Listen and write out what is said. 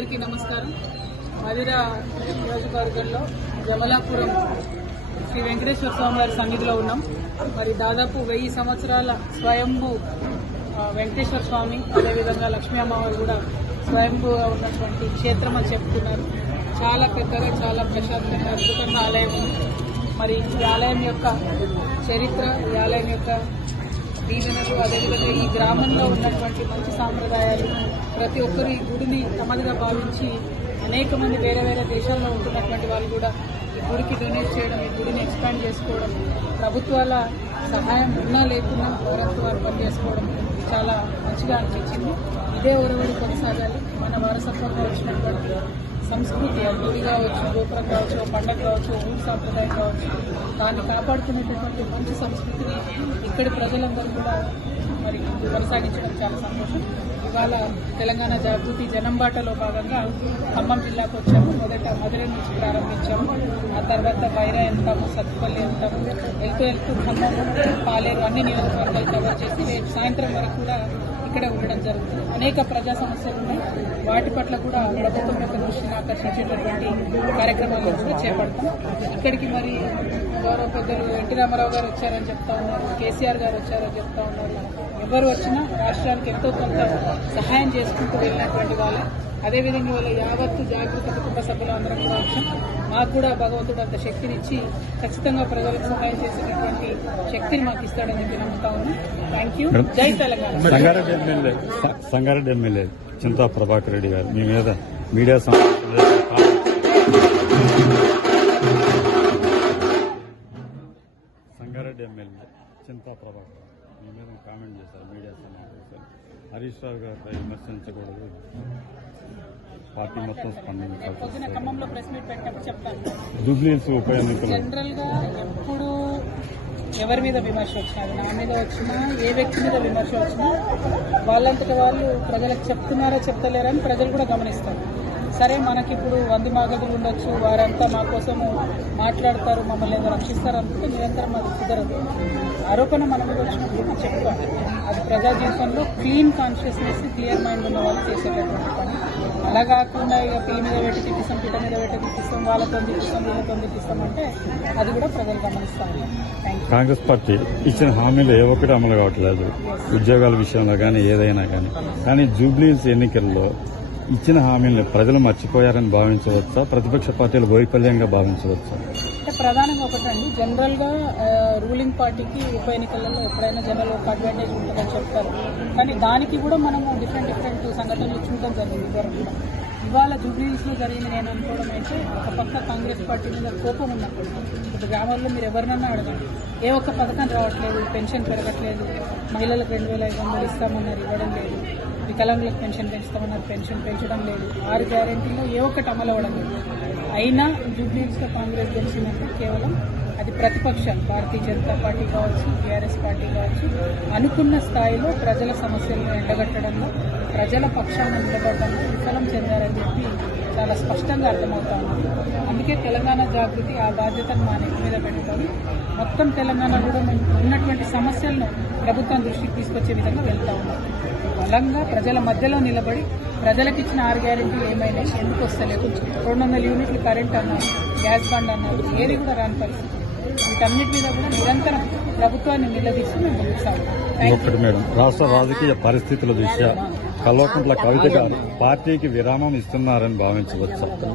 అందరికీ నమస్కారం మధుర నియోజకవర్గంలో జమలాపురం శ్రీ వెంకటేశ్వర స్వామి వారి సన్నిధిలో ఉన్నాం మరి దాదాపు వెయ్యి సంవత్సరాల స్వయంభు వెంకటేశ్వర స్వామి అదేవిధంగా లక్ష్మీ అమ్మవారు కూడా స్వయంభూగా ఉన్నటువంటి క్షేత్రం అని చెప్తున్నారు చాలా పెద్దగా చాలా ప్రశాంతంగా అద్భుతంగా ఆలయం మరి ఈ ఆలయం యొక్క చరిత్ర ఈ ఆలయం యొక్క దీవెనలు అదేవిధంగా ఈ గ్రామంలో ఉన్నటువంటి మంచి సాంప్రదాయాలు ప్రతి ఒక్కరు ఈ గుడిని తమదిగా భావించి అనేక మంది వేరే వేరే దేశాల్లో ఉంటున్నటువంటి వాళ్ళు కూడా ఈ గుడికి డొనేట్ చేయడం ఈ గుడిని ఎక్స్పాండ్ చేసుకోవడం ప్రభుత్వాల సహాయం ఉన్నా లేకున్నా వారంతా వారు పనిచేసుకోవడం చాలా మంచిగా అనిపించింది ఇదే ఒరవడి కొనసాగాలి మన వారసత్వంగా వచ్చినటువంటి సంస్కృతి అభివృద్ధి కావచ్చు గోపురం కావచ్చు పండగ కావచ్చు ఊరు సాంప్రదాయం కావచ్చు దాన్ని కాపాడుతున్నటువంటి మంచి సంస్కృతిని ఇక్కడి ప్రజలందరూ కూడా మరి కొనసాగించడం చాలా సంతోషం ఇవాళ తెలంగాణ జాగృతి జనంబాటలో భాగంగా ఖమ్మం జిల్లాకు వచ్చాము మొదట మధుర నుంచి ప్రారంభించాము ఆ తర్వాత వైర వెళ్తాము సత్తుపల్లి వెళ్తాము వెళ్తూ వెళ్తూ ఖమ్మం పాలేరు అన్ని నియోజకవర్గాలు కవర్ చేసి రేపు సాయంత్రం వరకు కూడా ఇక్కడే ఉండడం జరుగుతుంది అనేక ప్రజా సమస్యలు ఉన్నాయి వాటి పట్ల కూడా ప్రభుత్వం యొక్క దృష్టిని ఆకర్షించేటటువంటి కార్యక్రమాలు కూడా చేపడతాం ఇక్కడికి మరి గౌరవ పెద్దలు ఎన్టీ రామారావు గారు వచ్చారని చెప్తా ఉన్నారు కేసీఆర్ గారు వచ్చారని చెప్తా ఉన్నారు ఎవరు వచ్చినా రాష్ట్రానికి ఎంతో కొంత సహాయం చేసుకుంటూ వెళ్ళినటువంటి వాళ్ళ అదేవిధంగా వాళ్ళ యావత్తు జాగ్రత్త కుటుంబ సభ్యులు అందరం కూడా వచ్చాం మాకు కూడా భగవంతుడు అంత శక్తినిచ్చి ఖచ్చితంగా ప్రజలకు సహాయం చేసేటటువంటి శక్తిని మాకు ఇస్తాడని చెప్పి నమ్ముతా ఉన్నాం thank Sangareddy MLA Sangareddy MLA Chinta Prabhakar Reddy garu మీ మీద మీడియా సంగారెడ్డి ఎమ్మెల్యే చింతా ప్రభాకర్ మీ మీద కామెంట్ చేశారు మీడియా సమావేశాలు హరీష్ రావు గారిపై విమర్శించకూడదు పార్టీ మొత్తం స్పందించాలి జూబ్లీస్ ఉప ఎన్నికలు జనరల్ గా ఎప్పుడు ఎవరి మీద విమర్శ వచ్చినా నా మీద వచ్చినా ఏ వ్యక్తి మీద విమర్శ వచ్చినా వాళ్ళంతటి వాళ్ళు ప్రజలకు చెప్తున్నారా చెప్తలేరా అని ప్రజలు కూడా గమనిస్తారు సరే మనకిప్పుడు వంది మాగదులు ఉండొచ్చు వారంతా మా కోసము మాట్లాడతారు మమ్మల్ని ఏదో రక్షిస్తారు అనుకుంటే నిరంతరం అది కుదరదు ఆరోపణ మన మీద వచ్చినప్పుడు మనం అది ప్రజా జీవితంలో క్లీన్ కాన్షియస్నెస్ క్లియర్ మైండ్ ఉన్న వాళ్ళు చేసేటటువంటి పని అలా కాకుండా ఇక పిల్లి మీద పెట్టి తిప్పిస్తాం పిట్ట మీద పెట్టి తిప్పిస్తాం వాళ్ళతో తిప్పిస్తాం వీళ్ళతో తిప్పిస్తాం అంటే అది కూడా ప్రజలు గమనిస్తారు కాంగ్రెస్ పార్టీ ఇచ్చిన హామీలు ఏ ఒక్కటి అమలు కావట్లేదు ఉద్యోగాల విషయంలో కానీ ఏదైనా కానీ కానీ జూబ్లీస్ ఎన్నికల్లో ఇచ్చిన హామీలను ప్రజలు మర్చిపోయారని భావించవచ్చా ప్రతిపక్ష పార్టీలు వైఫల్యంగా భావించవచ్చా అంటే ప్రధానంగా ఒకటండి జనరల్ గా రూలింగ్ పార్టీకి ఉప ఎన్నికలలో ఎప్పుడైనా జనరల్ ఒక అడ్వాంటేజ్ ఉంటుందని చెప్తారు కానీ దానికి కూడా మనము డిఫరెంట్ డిఫరెంట్ సంఘటనలు చూడడం జరిగింది జరుగుతుంది ఇవాళ జూబ్లీస్ లో జరిగింది నేను అనుకోవడం అయితే ఒక పక్క కాంగ్రెస్ పార్టీ మీద కోపం ఉన్నప్పుడు గ్రామాల్లో మీరు ఎవరినన్నా అడగండి ఏ ఒక్క పథకం రావట్లేదు పెన్షన్ పెరగట్లేదు మహిళలకు రెండు వేల ఐదు వందలు ఇస్తామన్నారు ఇవ్వడం లేదు వికలాంగులకు పెన్షన్ పెంచుతామన్నారు పెన్షన్ పెంచడం లేదు ఆరు గ్యారెంటీలో ఏ ఒక్కటి అమలు అవ్వడం లేదు అయినా జూబ్లీస్గా కాంగ్రెస్ గెలిచిందంటే కేవలం అది ప్రతిపక్షాలు భారతీయ జనతా పార్టీ కావచ్చు టీఆర్ఎస్ పార్టీ కావచ్చు అనుకున్న స్థాయిలో ప్రజల సమస్యలను ఎండగట్టడంలో ప్రజల పక్షాన్ని నిలబడడంలో విఫలం చెందారని చెప్పి చాలా స్పష్టంగా అర్థమవుతా అందుకే తెలంగాణ జాగృతి ఆ బాధ్యతను మా నెక్కి మీద పెట్టుకొని మొత్తం తెలంగాణ కూడా మేము ఉన్నటువంటి సమస్యలను ప్రభుత్వం దృష్టికి తీసుకొచ్చే విధంగా వెళ్తా ఉన్నాం బలంగా ప్రజల మధ్యలో నిలబడి ప్రజలకు ఇచ్చిన ఆరు గ్యారెంటీ ఏమైనా ఎందుకు వస్తలేదు రెండు వందల యూనిట్లు కరెంట్ అన్నారు గ్యాస్ బండ్ అన్నారు ఏది కూడా రాని పరిస్థితి వీటన్నిటి మీద కూడా నిరంతరం ప్రభుత్వాన్ని మేము మేడం రాష్ట్ర రాజకీయ పరిస్థితుల దృష్ట్యా కల్వకుంట్ల కవిత గారు పార్టీకి విరామం ఇస్తున్నారని భావించవచ్చు